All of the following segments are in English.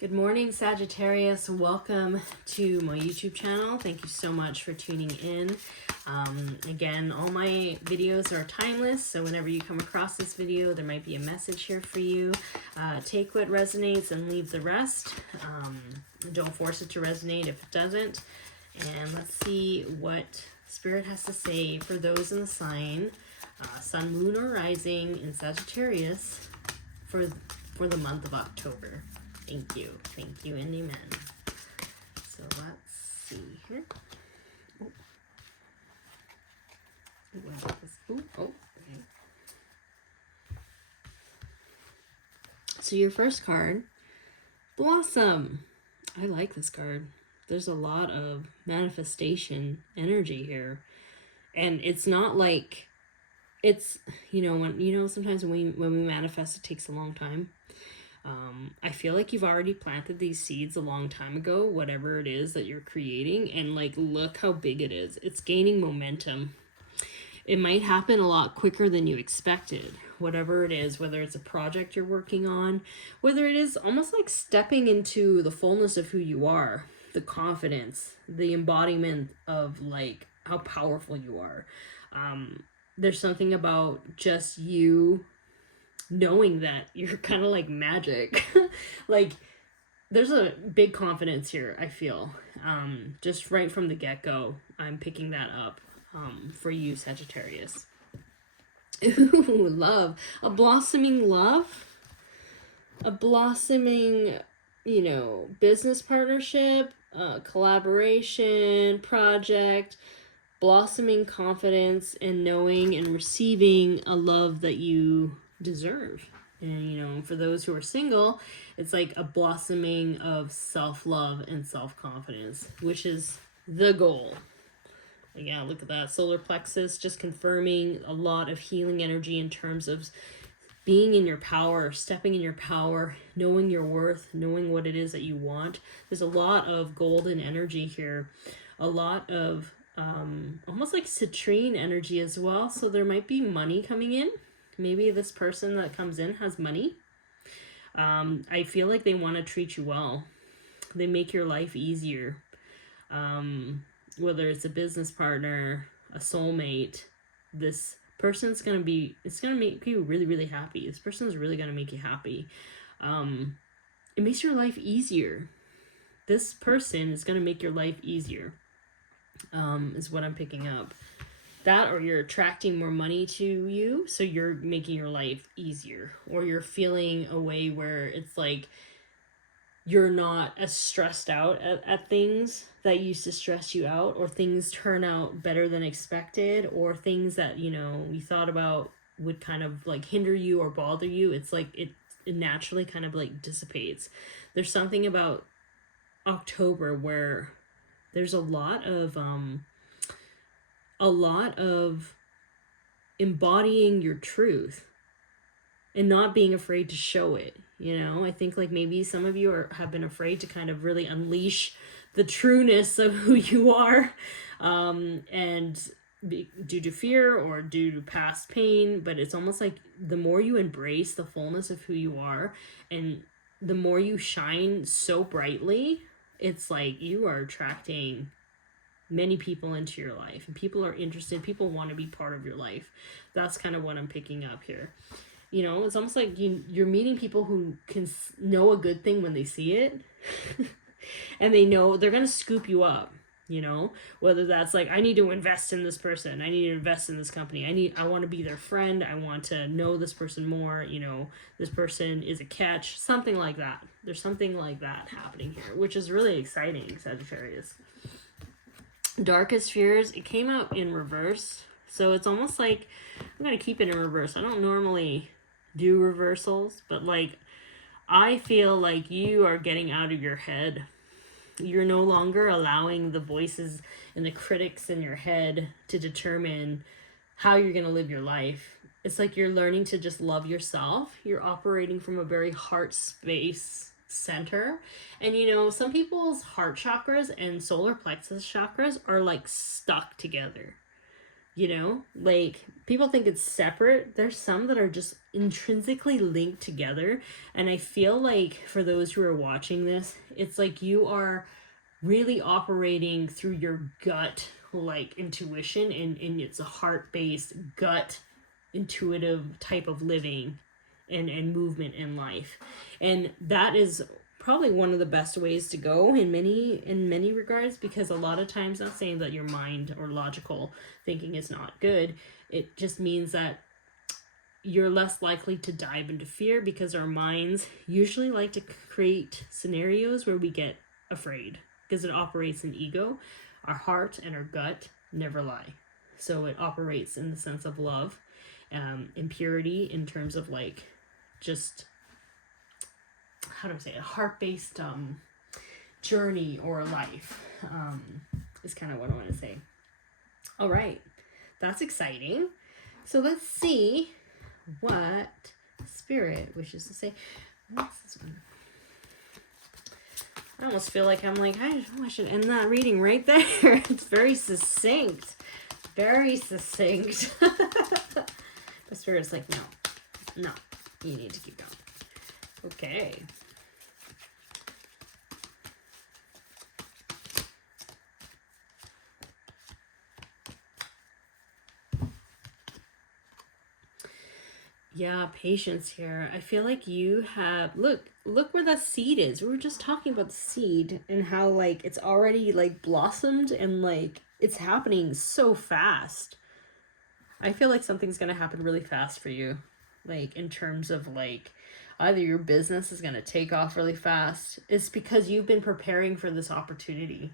Good morning, Sagittarius. Welcome to my YouTube channel. Thank you so much for tuning in. Again, all my videos are timeless, so whenever you come across this video, there might be a message here for you. Take what resonates and leave the rest. Don't force it to resonate if it doesn't. And let's see what Spirit has to say for those in the sign, Sun, Moon, or Rising in Sagittarius for the month of October. Thank you, and amen. So let's see here. Oh, okay. So your first card, Blossom. I like this card. There's a lot of manifestation energy here, and it's not like it's sometimes when we manifest, it takes a long time. I feel like you've already planted these seeds a long time ago, whatever it is that you're creating, and like, look how big it is. It's gaining momentum. It might happen a lot quicker than you expected, whatever it is, whether it's a project you're working on, whether it is almost like stepping into the fullness of who you are, the confidence, the embodiment of like how powerful you are. There's something about just you knowing that you're kind of like magic. Like, there's a big confidence here, I feel. Just right from the get-go, I'm picking that up for you, Sagittarius. Ooh, love. A blossoming love. A blossoming, business partnership, collaboration, project, blossoming confidence, and knowing and receiving a love that you deserve. And for those who are single, it's like a blossoming of self-love and self-confidence, which is the goal. Yeah, look at that. Solar plexus, just confirming a lot of healing energy in terms of being in your power, stepping in your power, knowing your worth, knowing what it is that you want. There's a lot of golden energy here, a lot of almost like citrine energy as well. So there might be money coming in. Maybe this person that comes in has money. I feel like they want to treat you well. They make your life easier. Whether it's a business partner, a soulmate, this person's going to make you really, really happy. This person's really going to make you happy. It makes your life easier. This person is going to make your life easier, is what I'm picking up. That, or you're attracting more money to you, so you're making your life easier, or you're feeling a way where it's like you're not as stressed out at things that used to stress you out, or things turn out better than expected, or things that you thought about would kind of like hinder you or bother you. It's like it naturally kind of like dissipates. There's something about October where there's a lot of embodying your truth and not being afraid to show it. I think like maybe some of you have been afraid to kind of really unleash the trueness of who you are, and due to fear or due to past pain. But it's almost like the more you embrace the fullness of who you are, and the more you shine so brightly, it's like you are attracting many people into your life, and people are interested. People want to be part of your life. That's kind of what I'm picking up here. It's almost like you're meeting people who can know a good thing when they see it. And they know they're going to scoop you up, whether that's like, I need to invest in this person. I need to invest in this company. I want to be their friend. I want to know this person more. This person is a catch, something like that. There's something like that happening here, which is really exciting, Sagittarius. Darkest fears, it came out in reverse, so it's almost like I'm gonna keep it in reverse. I don't normally do reversals, but like, I feel like you are getting out of your head. You're no longer allowing the voices and the critics in your head to determine how you're gonna live your life. It's like you're learning to just love yourself. You're operating from a very heart space center, and some people's heart chakras and solar plexus chakras are like stuck together. You know, like, people think it's separate. There's some that are just intrinsically linked together. And I feel like for those who are watching this, it's like you are really operating through your gut, like, intuition, and it's a heart-based, gut, intuitive type of living and movement in life. And that is probably one of the best ways to go in many regards, because a lot of times, not saying that your mind or logical thinking is not good, it just means that you're less likely to dive into fear, because our minds usually like to create scenarios where we get afraid, because it operates in ego. Our heart and our gut never lie, so it operates in the sense of love, and purity, in terms of like just, how do I say it, a heart-based journey or life, is kind of what I want to say. All right, that's exciting. So let's see what Spirit wishes to say. What's this one? I almost feel like I'm like, I should end that reading right there. It's very succinct. Very succinct. But Spirit's like, no, you need to keep going. Okay. Yeah, patience here. I feel like you have, look where that seed is. We were just talking about the seed and how like it's already like blossomed, and like it's happening so fast. I feel like something's going to happen really fast for you. Like, in terms of like, either your business is going to take off really fast. It's because you've been preparing for this opportunity.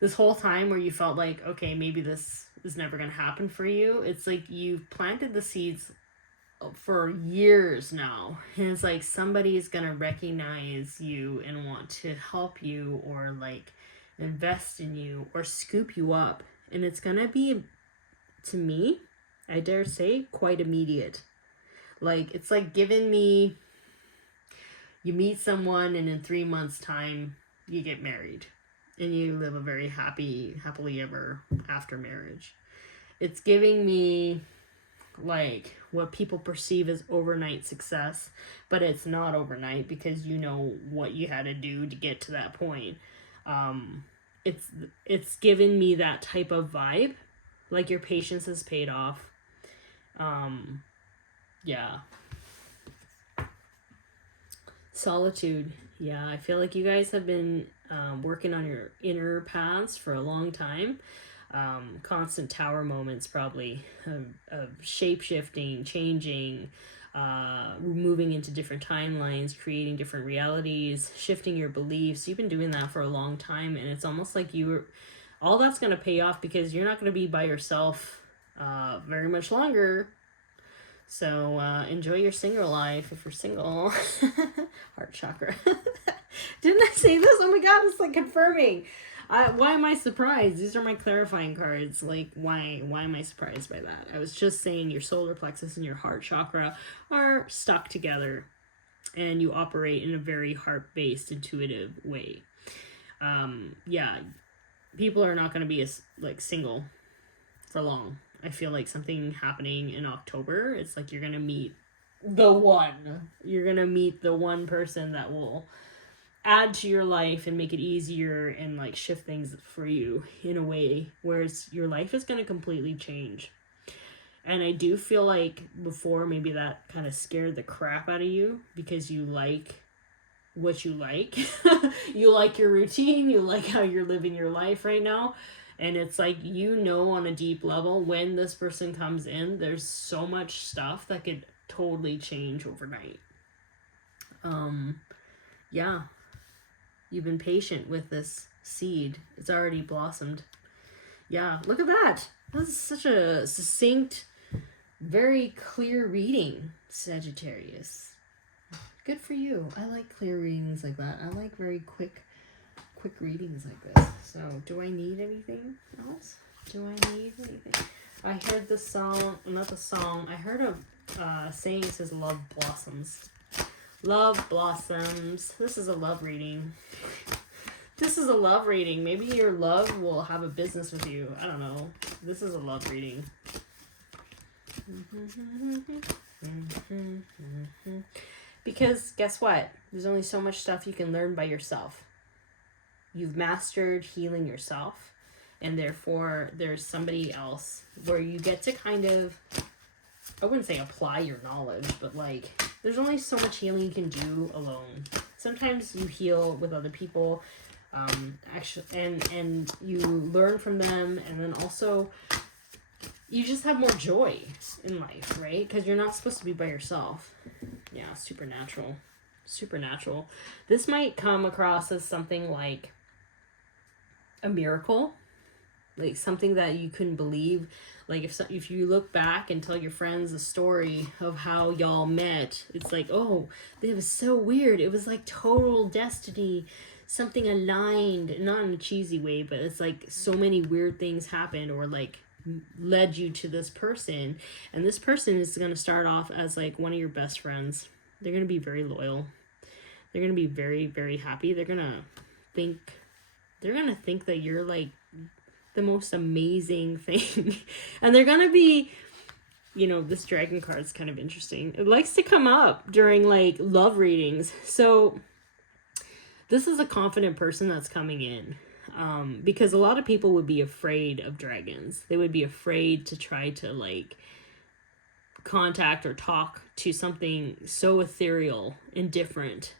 This whole time where you felt like, okay, maybe this is never going to happen for you. It's like you've planted the seeds for years now, and it's like somebody is gonna recognize you and want to help you, or like invest in you, or scoop you up, and it's gonna be, to me, I dare say, quite immediate. Like, it's like giving me, you meet someone and in 3 months time you get married and you live a very happily ever after marriage. It's giving me like what people perceive as overnight success, but it's not overnight, because you know what you had to do to get to that point. It's given me that type of vibe, like your patience has paid off. Yeah. Solitude. Yeah, I feel like you guys have been working on your inner paths for a long time. Constant tower moments, probably, of shape-shifting, changing, moving into different timelines, creating different realities, shifting your beliefs. You've been doing that for a long time, and it's almost like all that's going to pay off, because you're not going to be by yourself very much longer. So enjoy your single life if you're single. Heart chakra. Didn't I say this? Oh my god, it's like confirming. Why am I surprised? These are my clarifying cards. Like, why am I surprised by that? I was just saying your solar plexus and your heart chakra are stuck together, and you operate in a very heart-based, intuitive way. Yeah, people are not going to be single for long. I feel like something happening in October. It's like you're going to meet the one. You're going to meet the one person that will add to your life and make it easier, and like shift things for you in a way where your life is going to completely change. And I do feel like before, maybe that kind of scared the crap out of you, because you like what you like. You like your routine, you like how you're living your life right now, and it's like, you know, on a deep level, when this person comes in, there's so much stuff that could totally change overnight. Yeah, you've been patient with this seed. It's already blossomed. Yeah, look at that. This is such a succinct, very clear reading, Sagittarius. Good for you. I like clear readings like that. I like very quick readings like this. So, do I need anything else? I heard the song, not the song, I heard a saying, it says love blossoms. Love blossoms. This is a love reading. This is a love reading. Maybe your love will have a business with you. I don't know. This is a love reading. Because guess what? There's only so much stuff you can learn by yourself. You've mastered healing yourself, and therefore there's somebody else where you get to kind of, I wouldn't say apply your knowledge, but like there's only so much healing you can do alone. Sometimes you heal with other people, actually, and you learn from them, and then also you just have more joy in life, right? Because you're not supposed to be by yourself. Yeah, supernatural. Supernatural. This might come across as something like a miracle, like something that you couldn't believe. Like if you look back and tell your friends a story of how y'all met, it's like, oh, it was so weird. It was like total destiny. Something aligned, not in a cheesy way, but it's like so many weird things happened or like led you to this person. And this person is going to start off as like one of your best friends. They're going to be very loyal. They're going to be very, very happy. They're going to think that you're like the most amazing thing. And they're going to be, you know, this dragon card is kind of interesting. It likes to come up during like love readings. So this is a confident person that's coming in. Because a lot of people would be afraid of dragons. They would be afraid to try to like contact or talk to something so ethereal and different.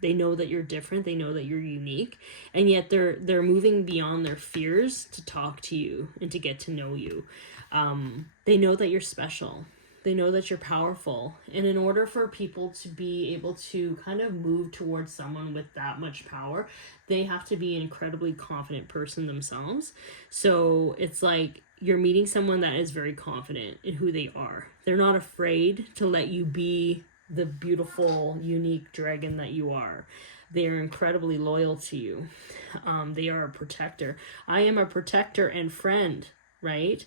They know that you're different. They know that you're unique, and yet they're moving beyond their fears to talk to you and to get to know you. They know that you're special. They know that you're powerful. And in order for people to be able to kind of move towards someone with that much power, they have to be an incredibly confident person themselves. So it's like you're meeting someone that is very confident in who they are. They're not afraid to let you be the beautiful, unique dragon that you are. They are incredibly loyal to you. They are a protector. I am a protector and friend, right?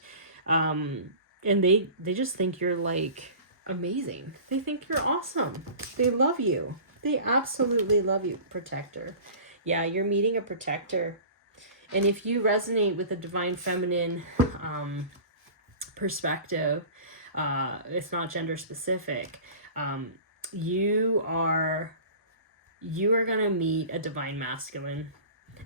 And they just think you're like amazing. They think you're awesome. They love you. They absolutely love you. Protector. Yeah, you're meeting a protector. And if you resonate with the divine feminine perspective, it's not gender specific. You are gonna meet a divine masculine.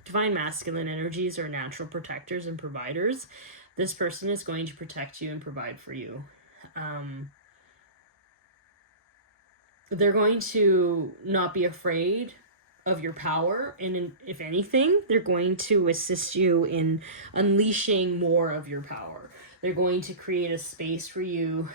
Divine masculine energies are natural protectors and providers. This person is going to protect you and provide for you. They're going to not be afraid of your power. And if anything, they're going to assist you in unleashing more of your power. They're going to create a space for you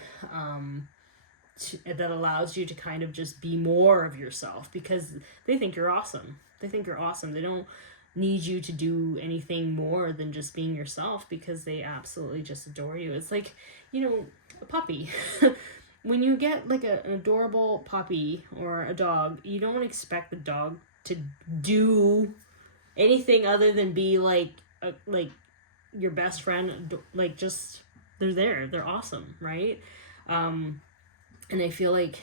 that allows you to kind of just be more of yourself because they think you're awesome. They think you're awesome. They don't need you to do anything more than just being yourself because they absolutely just adore you. It's like, you know, a puppy. When you get like an adorable puppy or a dog, you don't expect the dog to do anything other than be like your best friend. Like just they're awesome, right? And I feel like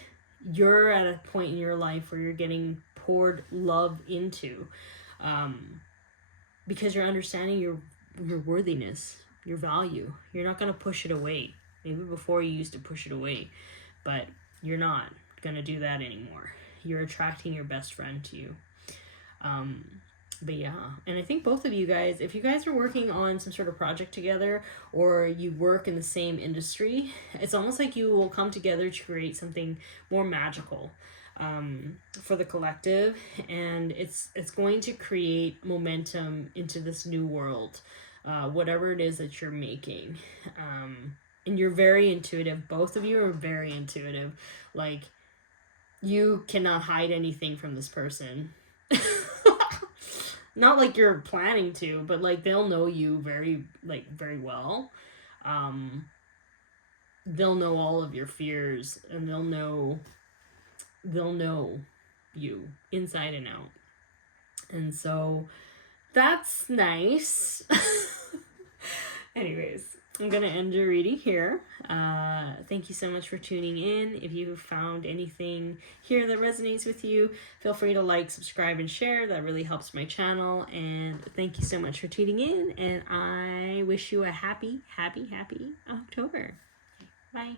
you're at a point in your life where you're getting poured love into. Because you're understanding your worthiness, your value. You're not going to push it away. Maybe before you used to push it away, but you're not going to do that anymore. You're attracting your best friend to you. But yeah, and I think both of you guys, if you guys are working on some sort of project together or you work in the same industry, it's almost like you will come together to create something more magical. For the collective, and it's going to create momentum into this new world, whatever it is that you're making. And you're very intuitive. Both of you are very intuitive. Like, you cannot hide anything from this person. Not like you're planning to, but like they'll know you very well. They'll know all of your fears, and they'll know you inside and out. And so that's nice. Anyways, I'm going to end your reading here. Thank you so much for tuning in. If you found anything here that resonates with you, feel free to like, subscribe, and share. That really helps my channel. And thank you so much for tuning in. And I wish you a happy, happy, happy October. Bye.